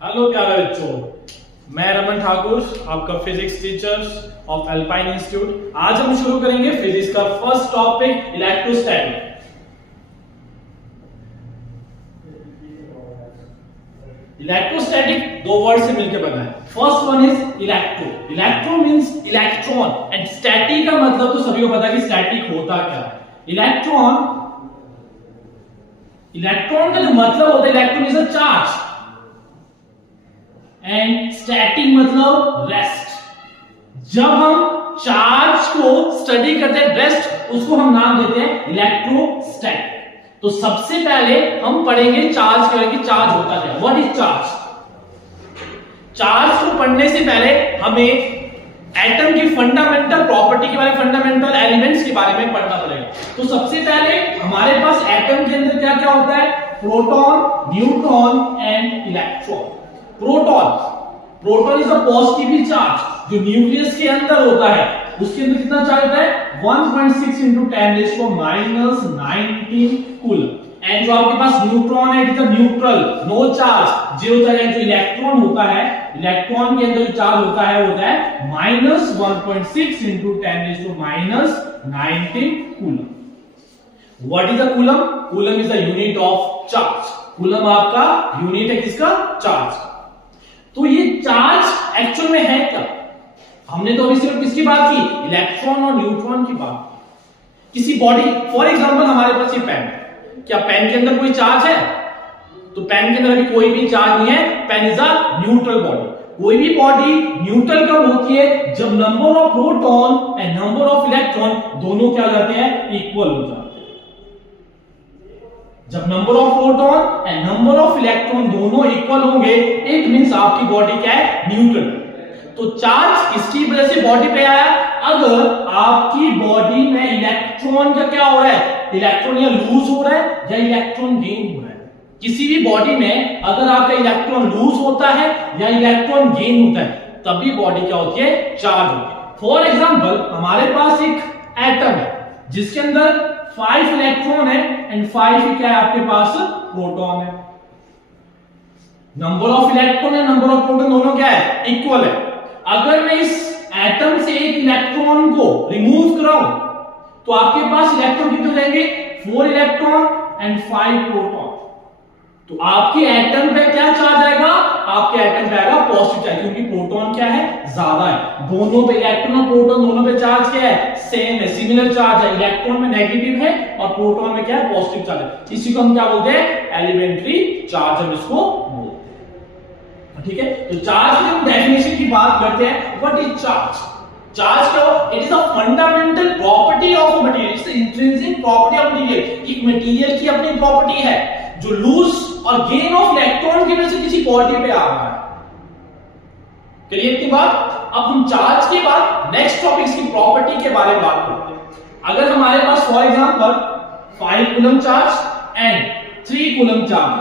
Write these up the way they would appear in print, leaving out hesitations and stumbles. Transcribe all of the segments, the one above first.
Hello प्यारे बच्चों, मैं रमन ठाकुर, आपका physics teacher of alpine institute. आज हम शुरू करेंगे फिजिक्स का फर्स्ट टॉपिक इलेक्ट्रोस्टैटिक। इलेक्ट्रोस्टैटिक दो वर्ड से मिलकर बना है। First one is electro. Electro means electron and static का मतलब तो सभी को पता है कि स्टैटिक होता क्या है। इलेक्ट्रॉन का जो मतलब होता है, electron is a charge and static मतलब रेस्ट। जब हम चार्ज को स्टडी करते हैं रेस्ट, उसको हम नाम देते हैं इलेक्ट्रोस्टैटिक। तो सबसे पहले हम पढ़ेंगे चार्ज करेंगे, चार्ज होता है, व्हाट इज चार्ज। चार्ज को पढ़ने से पहले हमें एटम की फंडामेंटल प्रॉपर्टी के बारे में, फंडामेंटल एलिमेंट्स के बारे में पढ़ना पड़ेगा। तो सबसे पहले हमारे पास एटम के अंदर क्या क्या होता है, proton, neutron and electron. Proton is a positively charge जो न्यूक्लियस के अंदर होता है। उसके अंदर कितना चार्ज होता है, 1.6 into 10⁻⁹ कूलम। एंड जो आपके पास न्यूट्रॉन है, it is neutral, no charge, zero charge. जो इलेक्ट्रॉन होता है, इलेक्ट्रॉन के अंदर जो चार्ज होता है -1.6 into 10⁻⁹ coulomb. What is a coulomb? Coulomb is the unit of charge. Coulomb आपका यूनिट है किसका, चार्ज। तो ये चार्ज एक्चुअल में है क्या? हमने तो अभी सिर्फ किसकी बात की, इलेक्ट्रॉन और न्यूट्रॉन की बात। किसी बॉडी, फॉर एग्जांपल हमारे पास ये पेन, क्या पेन के अंदर कोई चार्ज है? तो पेन के अंदर अभी कोई भी चार्ज नहीं है। Pen is a neutral body. कोई भी बॉडी न्यूट्रल कब होती है, जब number of proton and number of electron दोनों क्या हो जाते हैं, इक्वल हो जाते हैं। जब number of proton and number of electron दोनों इक्वल होंगे, इट मींस आपकी बॉडी क्या है, न्यूट्रल। तो चार्ज किसकी वजह से बॉडी पे आया, अगर आपकी बॉडी में इलेक्ट्रॉन का क्या हो रहा है, इलेक्ट्रॉन या लूज हो रहा है या इलेक्ट्रॉन गेन हो रहा है। किसी भी बॉडी में अगर आपका इलेक्ट्रॉन लूज होता है या इलेक्ट्रॉन गेन होता है, तभी बॉडी क्या होती है, चार्ज होती है। फॉर एग्जांपल हमारे पास एक एटम है जिसके अंदर 5 इलेक्ट्रॉन है एंड 5 क्या है आपके पास, प्रोटॉन है। Number of electron and number of proton दोनों क्या है, इक्वल है। अगर मैं इस एटम से एक इलेक्ट्रॉन को रिमूव कराऊं तो आपके पास इलेक्ट्रॉन कितने रहेंगे, 4 इलेक्ट्रॉन एंड 5 प्रोटॉन। तो आपके एटम पे क्या चार्ज आएगा, आपके एटम पे आएगा पॉजिटिव चार्ज, क्योंकि प्रोटॉन क्या है, ज्यादा है। दोनों पे इलेक्ट्रॉन और प्रोटॉन दोनों पे चार्ज क्या है, सेम है, सिमिलर चार्ज है। इलेक्ट्रॉन में नेगेटिव है और प्रोटॉन में क्या है, पॉजिटिव चार्ज है। इसी को हम क्या बोलते हैं, एलिमेंट्री चार्ज हम इसको बोलते हैं। ठीक है, तो चार्ज की हम डेफिनेशन की बात करते हैं। What is charge? चार्ज क्या हो, it is a fundamental property of a material, it's the intrinsic property of material. एक मटेरियल की अपनी प्रॉपर्टी है जो लूज और गेन ऑफ इलेक्ट्रॉन की वजह से किसी बॉडी पे आ रहा है। क्लियर इतनी बात? अब हम चार्ज के बाद नेक्स्ट टॉपिक की प्रॉपर्टी के बारे में बात करते हैं। अगर हमारे पास for example 5 coulomb charge and 3 coulomb charge,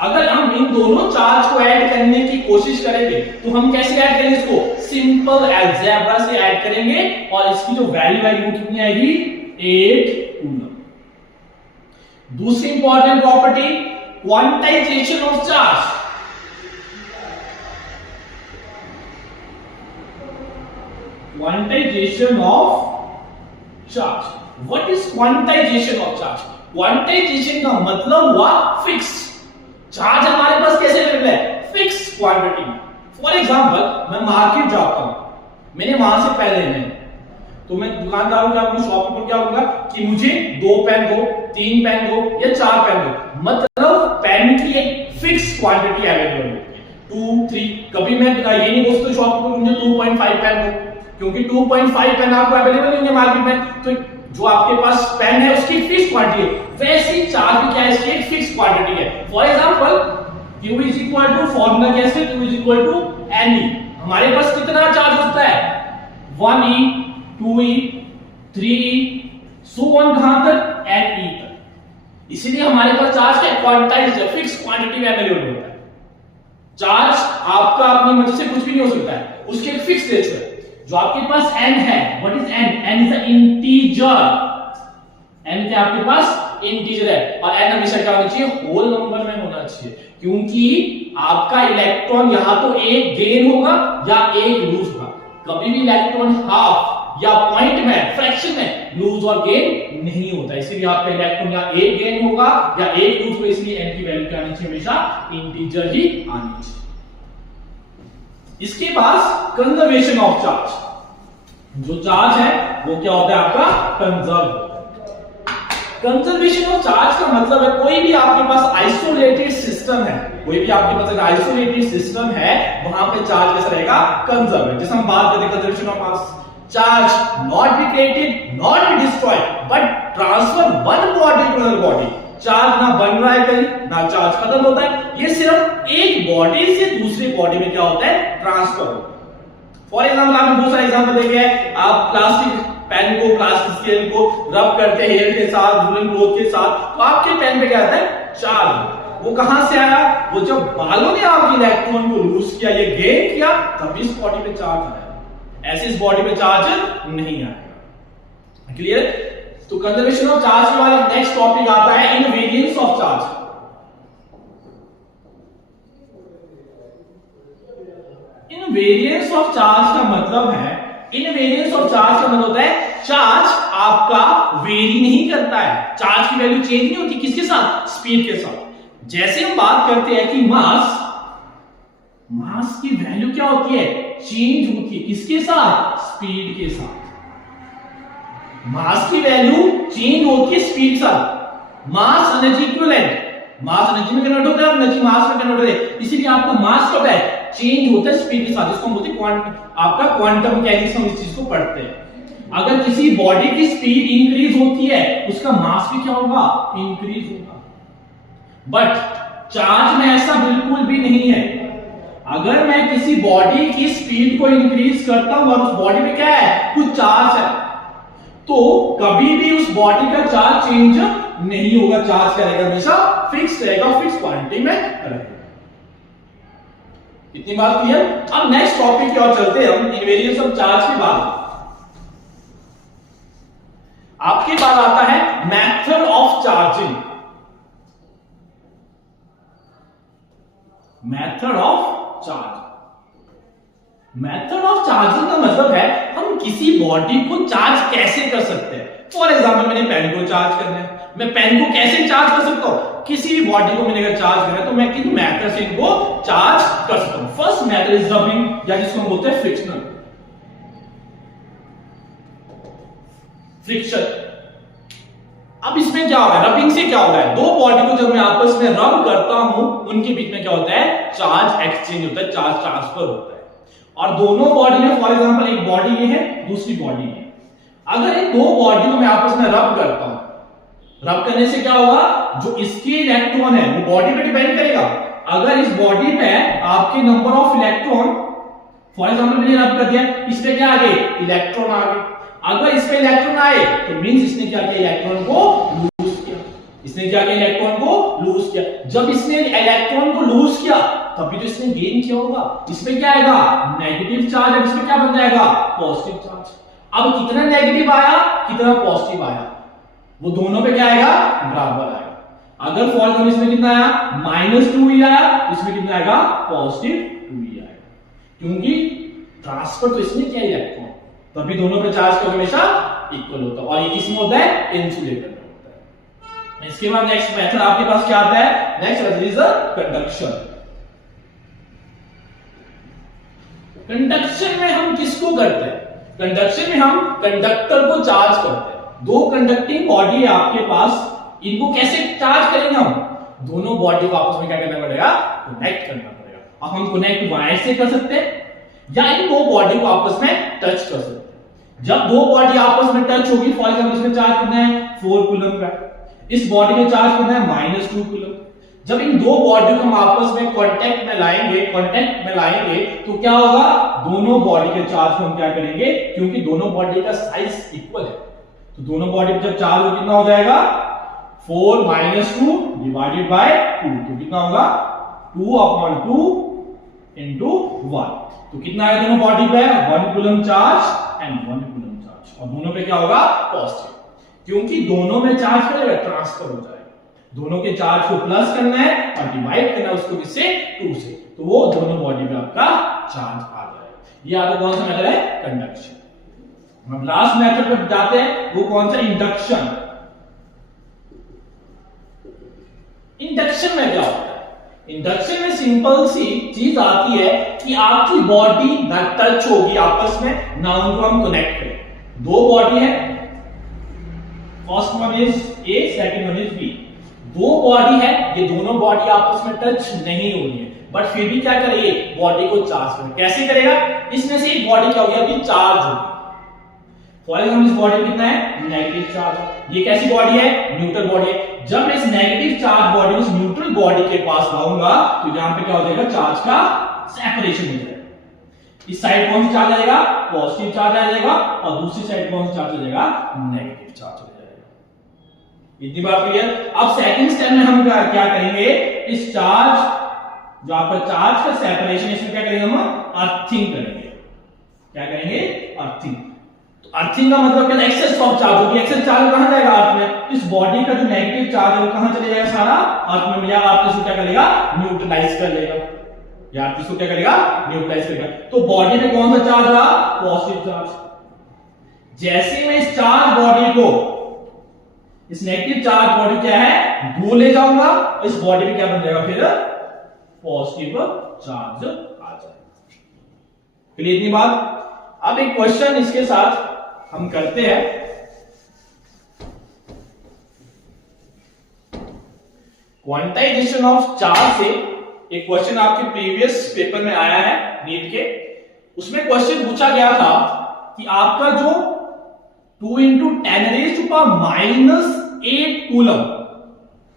अगर हम इन दोनों चार्ज को ऐड करने की कोशिश करेंगे तो हम कैसे ऐड करेंगे इसको, सिंपल अलजेब्रा से ऐड करेंगे और इसकी जो वैल्यू आएगी वो कितनी आएगी, 8 कूलम। दूसरी important property, quantization of charge. Quantization of charge. What is quantization of charge? Quantization का मतलब हुआ फिक्स। चार्ज हमारे पास कैसे अवेलेबल है, फिक्स क्वांटिटी में। फॉर एग्जांपल मैं मार्केट जाता हूं, मैंने वहां से पेन लेने हैं, तो मैं दुकानदार को, अपनी शॉप पर क्या बोलूंगा कि मुझे 2 पेन दो, 3 पेन दो या 4 पेन दो। मतलब पेन की एक फिक्स क्वांटिटी अवेलेबल है, 2, 3। कभी मैं ये नहीं बोलता शॉप पर मुझे 2.5 पेन दो, क्योंकि 2.5 पेन आपको अवेलेबल नहीं है मार्केट में। तो जो आपके पास पेन है उसकी फिक्स क्वांटिटी है, वैसी चार्ज भी क्या है, इसकी एक फिक्स क्वांटिटी है। For example Q is equal to, formula कैसे, Q is equal to Ne। हमारे पास कितना चार्ज होता है, 1e, 2e, 3e, so on, कहां तक, Ne तक। इसीलिए हमारे पास चार्ज का क्वांटाइज्ड है, फिक्स क्वांटिटी में अवेलेबल होता है। चार्ज आपका अपनी मर्जी से कुछ भी नहीं हो सकता है, उसके एक फिक्स रेशियो है। जो आपके पास n है, what is n? n is a integer. n क्या आपके पास इंटीजर है और n हमेशा क्या होना चाहिए, होल नंबर में होना चाहिए। क्योंकि आपका इलेक्ट्रॉन या तो एक गेन होगा या एक लूज होगा। कभी भी इलेक्ट्रॉन हाफ या पॉइंट में, फ्रैक्शन में लूज और गेन नहीं होता, इसीलिए आपका इलेक्ट्रॉन या एक गेन होगा या एक लूज होगा, इसलिए n की वैल्यू क्या आनी चाहिए, हमेशा इंटीजर ही आनी चाहिए। इसके पास कंजर्वेशन ऑफ चार्ज, जो चार्ज है वो क्या होता है आपका कंजर्व होता है। कंजर्वेशन ऑफ चार्ज का मतलब है कोई भी आपके पास आइसोलेटेड सिस्टम है, कोई भी आपके पास एक आइसोलेटेड सिस्टम है, वहां पे चार्ज कैसा रहेगा, कंजर्व। जैसे हम बात करते हैं conservation of mass, charge not be created not be destroyed but transfer one body to other body. Charge ना बन रहा है कहीं, ना चार्ज खत्म होता है, ये सिर्फ एक बॉडी से दूसरी बॉडी में क्या होता है, ट्रांसफर होता है। फॉर एग्जाम्पल आपने बहुत सारे एग्जाम्पल देखे हैं, आप प्लास्टिक पेन को, प्लास्टिक स्केल को रब करते हैं हेयर के साथ, वुलन क्लॉथ के साथ, तो आपके पेन पे क्या आता है, चार्ज। वो कहां से आया, वो जब बालों ने आपके इलेक्ट्रॉन को लूज किया, ये गेन किया, तब इस बॉडी पे चार्ज आया, ऐसे इस बॉडी पे चार्ज नहीं आएगा। क्लियर? तो कंजर्वेशन ऑफ चार्ज के बाद नेक्स्ट टॉपिक आता है invariance of charge. Invariance of charge का मतलब है, इनवेरियंस ऑफ चार्ज का मतलब होता है चार्ज आपका वेरी नहीं करता है, चार्ज की वैल्यू चेंज नहीं होती, किसके साथ, स्पीड के साथ। जैसे हम बात करते हैं कि मास की वैल्यू क्या होती है, चेंज होती है, किसके साथ, स्पीड के साथ। मास की वैल्यू चेंज होती है स्पीड के साथ। Mass energy equivalent, mass energy में कन्वर्ट होता है और एनर्जी मास में कन्वर्ट होता है, इसीलिए आपका मास कब है, चेंज होता है स्पीड के साथ, जिसको हम बोलते हैं आपका क्वांटम मैकेनिक्स, हम इस चीज को पढ़ते हैं। अगर किसी बॉडी की स्पीड इंक्रीज होती है, उसका मास भी क्या होगा, इंक्रीज होगा। बट चार्ज में ऐसा बिल्कुल भी नहीं है। अगर मैं किसी बॉडी की स्पीड को इंक्रीज करता हूं और उस बॉडी में क्या है, कुछ चार्ज है, तो कभी भी उस बॉडी का चार्ज चेंज नहीं होगा, चार्ज क्या रहेगा, हमेशा फिक्स रहेगा, फिक्स क्वांटिटी में रहेगा। इतनी बात क्लियर? अब नेक्स्ट टॉपिक की ओर चलते हैं हम, इनवेरियंस ऑफ चार्ज के बाद आपके पास आता है method of charging. Method of charge, method of charging का मतलब है हम किसी बॉडी को चार्ज कैसे कर सकते हैं। फॉर एग्जाम्पल मैंने पेन को चार्ज करना है, मैं पेन को कैसे चार्ज कर सकता हूं, किसी भी बॉडी को मैंने अगर चार्ज करना है तो मैं किन मेथड से इनको चार्ज कर सकता हूं। फर्स्ट मेथड इज रबिंग, या जिसको हम बोलते हैं फ्रिक्शनल, फ्रिक्शन। अब इसमें क्या होगा, रबिंग से क्या होगा, दो बॉडी को जब मैं आपस में रब करता हूं, उनके बीच में क्या होता है, चार्ज एक्सचेंज होता है, चार्ज ट्रांसफर होता है। और दोनों बॉडी में, फॉर एग्जांपल एक बॉडी ये है, दूसरी बॉडी है, अगर इन दो बॉडी को मैं आपस में रब करता हूं, रब करने से क्या होगा, जो इसके इलेक्ट्रॉन है वो बॉडी पे डिपेंड करेगा। अगर इस बॉडी पे आपके number of electron, for example मैंने रब कर दिया, इस पे क्या आ गए, इलेक्ट्रॉन आ गए। अगर इस पे इलेक्ट्रॉन आए तो मींस इसने क्या किया, इलेक्ट्रॉन को लूज किया, इसने क्या किया, इलेक्ट्रॉन को लूज किया। जब इसने इलेक्ट्रॉन को लूज किया तभी तो इसने गेन किया होगा, इसमें क्या आएगा, नेगेटिव चार्ज है, इसमें क्या बन जाएगा, पॉजिटिव चार्ज। अब कितना नेगेटिव आया, कितना पॉजिटिव आया, वो दोनों पे क्या आएगा, बराबर आएगा। अगर फॉर एग्जांपल इसमें कितना आया, -2 ही आया, इसमें कितना आएगा, +2 ही आएगा, क्योंकि ट्रांसफर तो इसमें क्या, इलेक्ट्रॉन, तभी दोनों पे चार्ज का हमेशा इक्वल होता है। और ये किसमें होता है, इंसुलेटर में होता है। इसके बाद नेक्स्ट मेथड आपके पास क्या आता है, next method is conduction. Conduction में हम किसको करते हैं, कंडक्शन में हम कंडक्टर को चार्ज करते हैं। दो कंडक्टिंग बॉडी है आपके पास, इनको कैसे चार्ज करेंगे हम, दोनों बॉडी को आपस में क्या करना पड़ेगा, कनेक्ट करना पड़ेगा। अब हम कनेक्ट वायर से कर सकते हैं या इन दो बॉडी को आपस में टच कर सकते हैं। जब दो बॉडी आपस में टच होगी, फॉर एग्जांपल इसमें चार्ज कितना है, 4 कूलम का, इस बॉडी में चार्ज कितना है, -2 कूलम। जब इन दो बॉडी को हम आपस में कांटेक्ट में लाएंगे तो क्या होगा, दोनों बॉडी के चार्ज को हम क्या करेंगे, क्योंकि दोनों बॉडी का साइज इक्वल है, तो दोनों बॉडी में जब चार्ज हो कितना हो जाएगा, 4 - 2 डिवाइडेड बाय 2, तो कितना होगा, 2/2 into 1, तो कितना है दोनों बॉडी पे, 1 coulomb charge and 1 coulomb charge, और दोनों पे क्या होगा, पॉजिटिव, क्योंकि दोनों में चार्ज करेगा, ट्रांसफर हो जाएगा। दोनों के चार्ज को प्लस करना है और डिवाइड करना है उसको किससे 2 से, तो वो दोनों बॉडी पे आपका चार्ज आ जाएगा। ये आपका कौन सा मेथड है? कंडक्शन। अब लास्ट मेथड पे जाते हैं, वो कौन सा? इंडक्शन। इंडक्शन में क्या होता है? इंडक्शन में सिंपल सी चीज आती है कि आपकी बॉडी टच होगी आपस में, ना उनको हम कनेक्ट करें। दो बॉडी है, first one is A, second one is B. दो बॉडी है, ये दोनों बॉडी आपस में टच नहीं हो रही है, बट फिर भी क्या करेगी? बॉडी को चार्ज करेगा। कैसे करेगा? इसमें से एक बॉडी क्या हो गया? अभी चार्ज होगी। फॉर एग्जाम्पल इस बॉडी कितना है? Negative charge. ये कैसी बॉडी है? न्यूट्रल बॉडी है। जब मैं इस नेगेटिव चार्ज बॉडी उस न्यूट्रल बॉडी के पास लाऊंगा तो यहां पे क्या हो जाएगा? चार्ज का सेपरेशन हो जाएगा। इस साइड कौन सा चार्ज आएगा? पॉजिटिव चार्ज आ जाएगा, और दूसरी साइड कौन सा चार्ज आ जाएगा? नेगेटिव चार्ज हो जाएगा। इतनी बात क्लियर? अब सेकंड स्टेप में हम क्या करेंगे? इस चार्ज, जो आपका चार्ज का सेपरेशन, इसमें क्या करेंगे? हम अर्थिंग करेंगे। क्या करेंगे? अर्थिंग। अर्थिंग का मतलब क्या? एक्सेस ऑफ चार्ज होगी। एक्सेस चार्ज कहां जाएगा? अर्थ में। इस बॉडी का जो नेगेटिव चार्ज है वो कहां चले जाएगा? सारा अर्थ में मिलेगा। अर्थ इसको क्या करेगा? न्यूट्रलाइज कर लेगा। या इसको क्या करेगा? न्यूट्रलाइज करेगा। तो बॉडी में कौन सा चार्ज रहा? Positive charge. जैसे मैं इस चार्ज बॉडी को, इस नेगेटिव चार्ज बॉडी क्या है? दूर ले जाऊंगा, इस बॉडी में क्या बन जाएगा? फिर पॉजिटिव चार्ज आ जाएगा। क्लियर इतनी बात? अब एक क्वेश्चन इसके साथ हम करते हैं। क्वांटाइजेशन ऑफ चार्ज से एक क्वेश्चन आपके प्रीवियस पेपर में आया है नीट के। उसमें क्वेश्चन पूछा गया था कि आपका जो 2 × 10⁻⁻8 कूलम,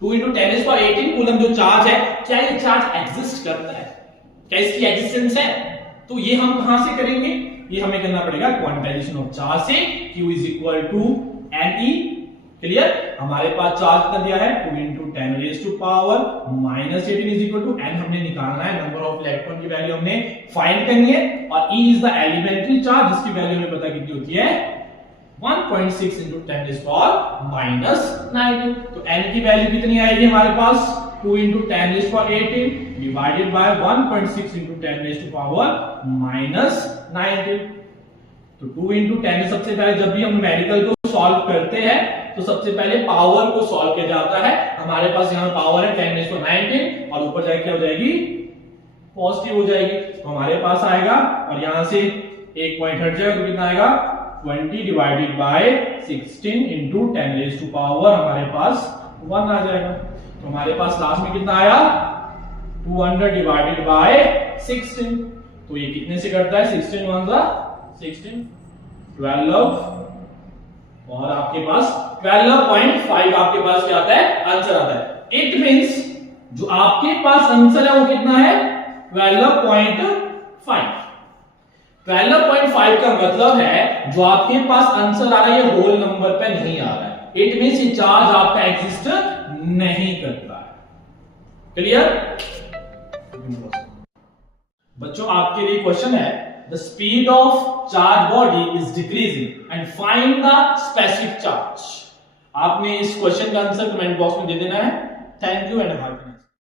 2 × 10⁻18 कूलम जो चार्ज है, क्या ये चार्ज एग्जिस्ट करता है? क्या इसकी एग्जिस्टेंस है? तो ये हम कहां से करेंगे? ये हमें करना पड़ेगा क्वांटाइजेशन ऑफ चार्ज से। Q = Ne। क्लियर? हमारे पास चार्ज कितना दिया है? 2 × 10⁻⁻18 N हमने निकालना है। नंबर ऑफ इलेक्ट्रॉन की वैल्यू हमने फाइंड करनी है, और E is the elementary charge, जिसकी वैल्यू हमें पता कितनी होती है? 1.6 × 10⁻⁹ तो N की वैल्यू कितनी आएगी हमारे पास? 2 × 10⁻18 डिवाइडेड बाय 1.6 × 10⁻⁻19। तो 2 × 10 सबसे पहले जब भी हम न्यूमेरिकल को सॉल्व करते हैं तो सबसे पहले पावर को सॉल्व किया जाता है। हमारे पास यहाँ पावर है 10⁻19 और ऊपर जाके क्या हो जाएगी? पॉजिटिव हो जाएगी। तो हमारे पास आएगा, और यहां से एक पॉइंट हट जाएगा तो कितना आएगा? 20 डिवाइडेड बाय 16 × 10⁻, हमारे पास 1 आ जाएगा। तो हमारे पास लास्ट में कितना आया? 200 डिवाइडेड बाय 16। तो ये कितने से कटता है? 16 × 16 12, और आपके पास 12.5 आपके पास क्या आता है? आंसर आता है। इट मींस जो आपके पास आंसर है वो कितना है? 12.5। 12.5 का मतलब है जो आपके पास आंसर आ रहा है ये होल नंबर पे नहीं आ रहा है। इट मींस ये चार्ज आपका एग्जिस्ट नहीं करता है। क्लियर? बच्चों आपके लिए क्वेश्चन है, the speed of charge body is decreasing and find the specific charge. आपने इस क्वेश्चन का आंसर कमेंट बॉक्स में दे देना है। Thank you and